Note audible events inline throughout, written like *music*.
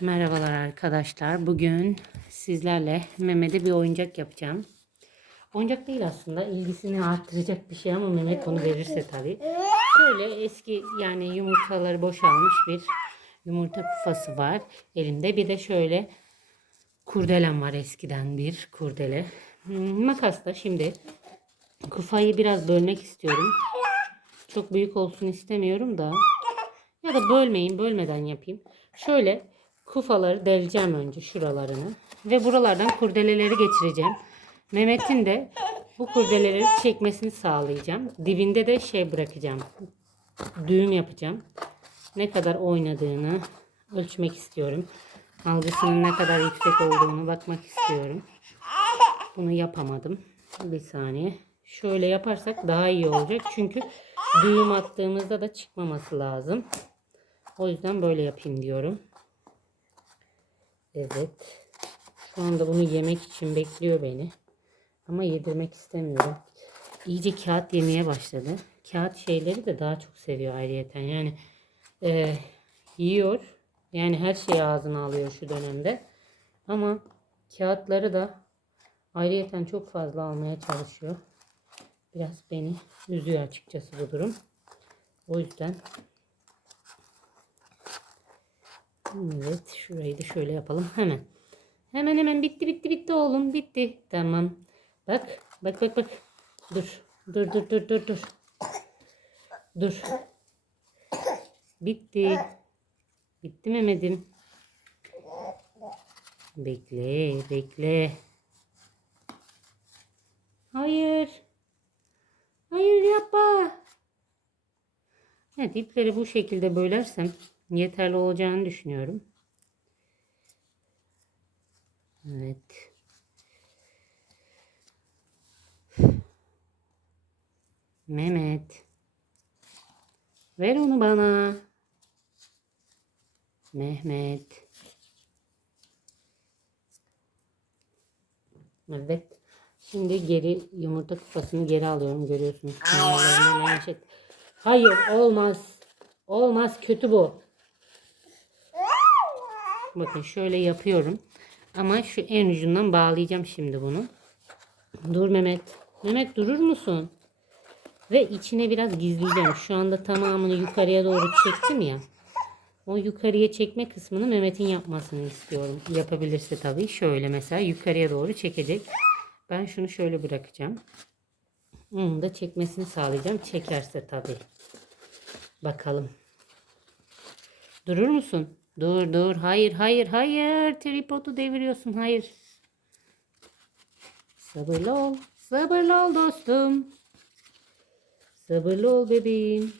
Merhabalar arkadaşlar. Bugün sizlerle Mehmet'e bir oyuncak yapacağım. Oyuncak değil aslında. ilgisini arttıracak bir şey ama Mehmet onu verirse tabii. Şöyle eski yani yumurtaları boşalmış bir yumurta kufası var elimde. Bir de şöyle kurdelem var eskiden bir kurdele. Hmm, Makasla şimdi kufayı biraz bölmek istiyorum. Çok büyük olsun istemiyorum da. Ya da bölmeyin, bölmeden yapayım. Şöyle kufaları deleceğim önce şuralarını. Ve buralardan kurdeleleri geçireceğim. Mehmet'in de bu kurdeleleri çekmesini sağlayacağım. Dibinde de şey bırakacağım. Düğüm yapacağım. Ne kadar oynadığını ölçmek istiyorum. Algısının ne kadar yüksek olduğunu bakmak istiyorum. Bunu yapamadım. Bir saniye. Şöyle yaparsak daha iyi olacak. Çünkü düğüm attığımızda da çıkmaması lazım. O yüzden böyle yapayım diyorum. Evet. Şu anda bunu yemek için bekliyor beni. Ama yedirmek istemiyorum. İyice kağıt yemeye başladı. Kağıt şeyleri de daha çok seviyor ayrıyeten. Yani e, yiyor. Yani her şeyi ağzına alıyor şu dönemde. Ama kağıtları da ayrıyeten çok fazla almaya çalışıyor. Biraz beni üzüyor açıkçası bu durum. O yüzden Evet şurayı da şöyle yapalım *laughs* hemen. Hemen hemen bitti bitti bitti oğlum bitti. Tamam. Bak bak bak bak. Dur dur dur dur dur dur. Dur. Bitti. Bitti Mehmet'im. Bekle bekle. Hayır. Hayır yapma. Evet ipleri bu şekilde bölersem yeterli olacağını düşünüyorum. Evet. Mehmet. Ver onu bana. Mehmet. Evet. Şimdi geri yumurta kupasını geri alıyorum. Görüyorsunuz. Hayır olmaz. Olmaz kötü bu. Bakın şöyle yapıyorum. Ama şu en ucundan bağlayacağım şimdi bunu. Dur Mehmet. Mehmet durur musun? Ve içine biraz gizleyeceğim. Şu anda tamamını yukarıya doğru çektim ya. O yukarıya çekme kısmını Mehmet'in yapmasını istiyorum. Yapabilirse tabii. Şöyle mesela yukarıya doğru çekecek. Ben şunu şöyle bırakacağım. Onun da çekmesini sağlayacağım. Çekerse tabii. Bakalım. Durur musun? Dur dur. Hayır hayır hayır. Tripodu deviriyorsun. Hayır. Sabırlı ol. Sabırlı ol dostum. Sabırlı ol bebeğim.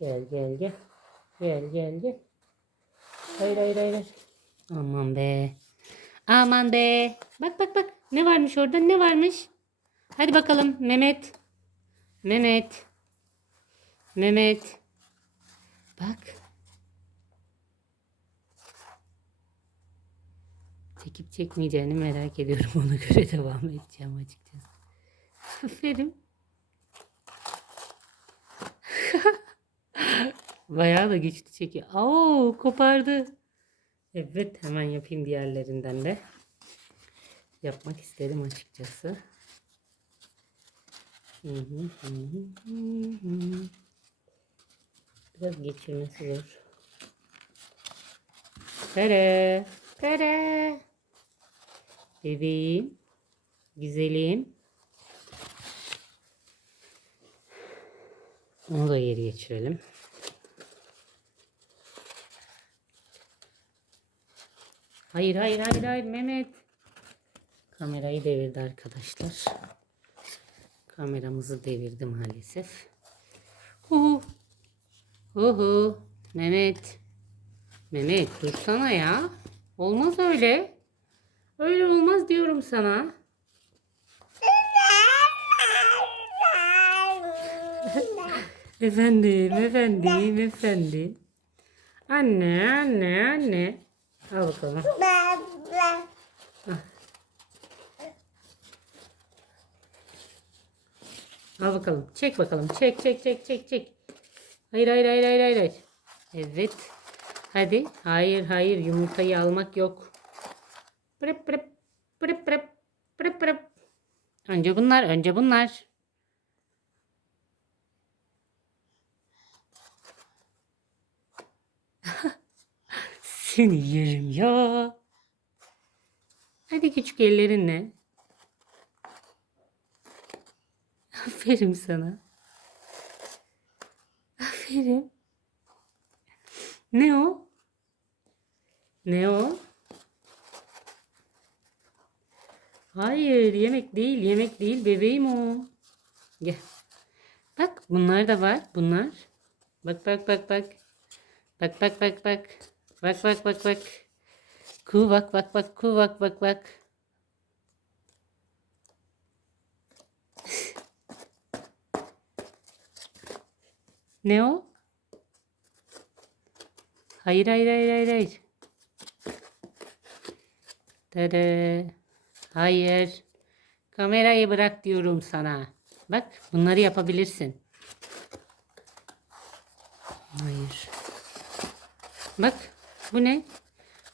Gel gel gel. Gel gel gel. Hayır hayır hayır. Aman be. Aman be. Bak bak bak. Ne varmış orada? Ne varmış? Hadi bakalım Mehmet. Mehmet. Mehmet. Bak. Çekip çekmeyeceğini merak ediyorum. *laughs* Ona göre devam edeceğim açıkçası. Aferin. *laughs* Bayağı da güçlü çekiyor. Oo kopardı. Evet hemen yapayım diğerlerinden de. Yapmak istedim açıkçası. Hı hı hı hı hı. Biraz geçirmesi zor. Kara, kara. Bebeğim, güzelim. Onu da geri geçirelim. Hayır, hayır, hayır, hayır Mehmet. Kamerayı devirdi arkadaşlar. Kameramızı devirdi maalesef. Hu hu hu Mehmet. Mehmet dursana ya. Olmaz öyle. Öyle olmaz diyorum sana. *laughs* efendim, efendim, efendim. Anne, anne, anne. Al bakalım. Al bakalım. Çek bakalım. Çek çek çek çek çek. Hayır hayır hayır hayır hayır. Evet. Hadi. Hayır hayır yumurtayı almak yok. Pırıp pırıp pırıp pırıp pırıp pırıp. Önce bunlar önce bunlar. *laughs* Seni yerim ya. Hadi küçük ellerinle. *laughs* Aferin sana. Aferin. Ne o? Ne o? Hayır, yemek değil, yemek değil bebeğim o. Gel. Bak, bunlar da var, bunlar. Bak bak bak bak. Bak bak bak bak. Bak bak bak bak. Ku bak bak bak ku bak bak bak. *laughs* Ne o? Hayır hayır hayır hayır hayır. Dede. Hayır. Kamerayı bırak diyorum sana. Bak bunları yapabilirsin. Hayır. Bak bu ne?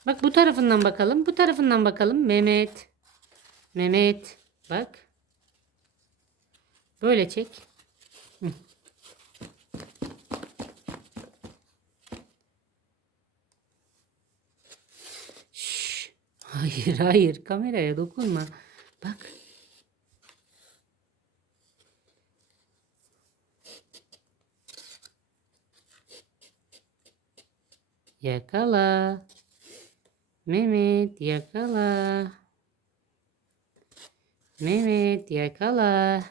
Bak bu tarafından bakalım. Bu tarafından bakalım. Mehmet. Mehmet. Bak. Böyle çek. Hayır hayır kameraya dokunma. Bak. Yakala. Mehmet yakala. Mehmet yakala.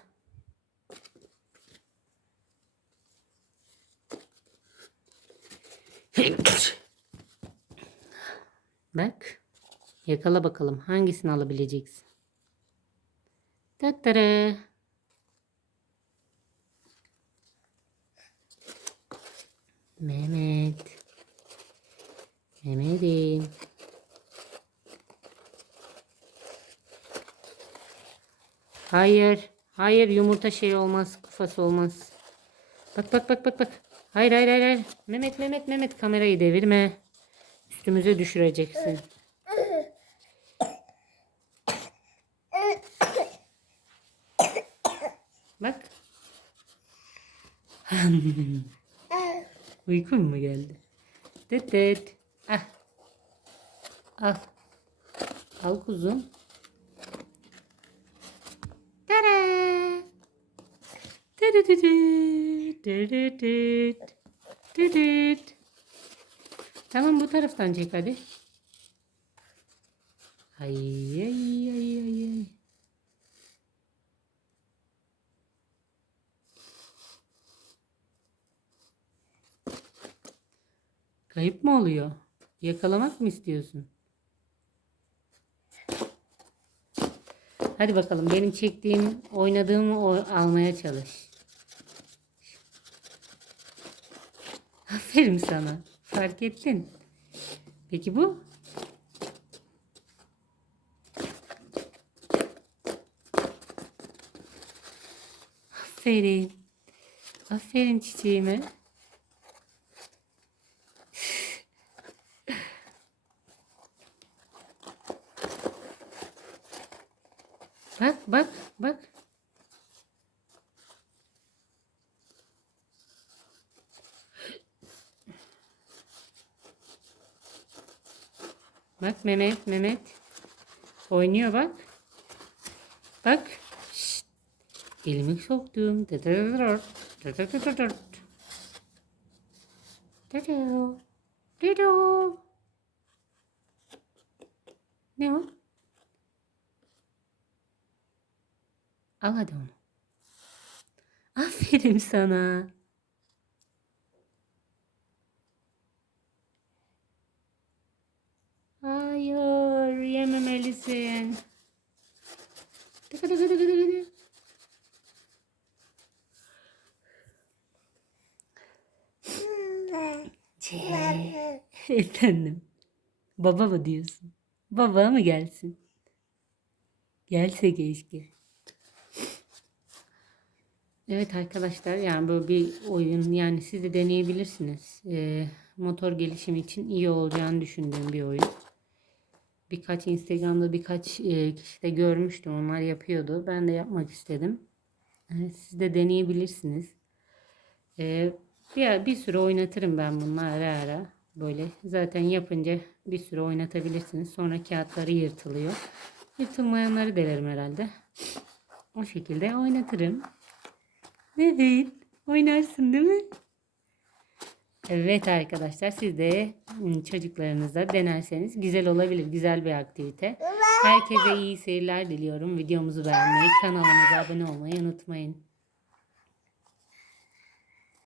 Bak. Yakala bakalım hangisini alabileceksin. Tattara. Mehmet. Mehmet'im. Hayır. Hayır yumurta şey olmaz. Kafası olmaz. Bak bak bak bak bak. Hayır hayır hayır. hayır. Mehmet Mehmet Mehmet kamerayı devirme. Üstümüze düşüreceksin. Bak. *laughs* Uykun mu geldi? Dıt dıt. Ah. Al. Al kuzum. Tada. Dıdıdıdı. Dıdıdıt. Dıdıt. Tamam bu taraftan çek hadi. Ay ay ay. Kayıp mı oluyor? Yakalamak mı istiyorsun? Hadi bakalım benim çektiğim, oynadığımı almaya çalış. Aferin sana. Fark ettin. Peki bu? Aferin. Aferin çiçeğime. Bak bak bak. Bak Mehmet Mehmet. Oynuyor bak. Bak. Şşt. Elimi soktum. Dıdıdıdırt. Dıdıdıdıdırt. Dıdı. Dıdı. Ne o? Al hadi onu. Aferin sana. Hayır, yememelisin. Tıkı tıkı tıkı. Ce- Efendim. Baba mı diyorsun? Baba mı gelsin? Gelse keşke. Evet arkadaşlar yani böyle bir oyun yani siz de deneyebilirsiniz. Ee, motor gelişimi için iyi olacağını düşündüğüm bir oyun. Birkaç Instagram'da birkaç e, kişi de görmüştüm. Onlar yapıyordu. Ben de yapmak istedim. Evet, siz de deneyebilirsiniz. Ee, bir, bir süre oynatırım ben bunları ara ara. Böyle zaten yapınca bir süre oynatabilirsiniz. Sonra kağıtları yırtılıyor. Yırtılmayanları denerim herhalde. O şekilde oynatırım. Evet. Oynarsın değil mi? Evet arkadaşlar siz de çocuklarınızla denerseniz güzel olabilir. Güzel bir aktivite. Herkese iyi seyirler diliyorum. Videomuzu beğenmeyi, kanalımıza abone olmayı unutmayın.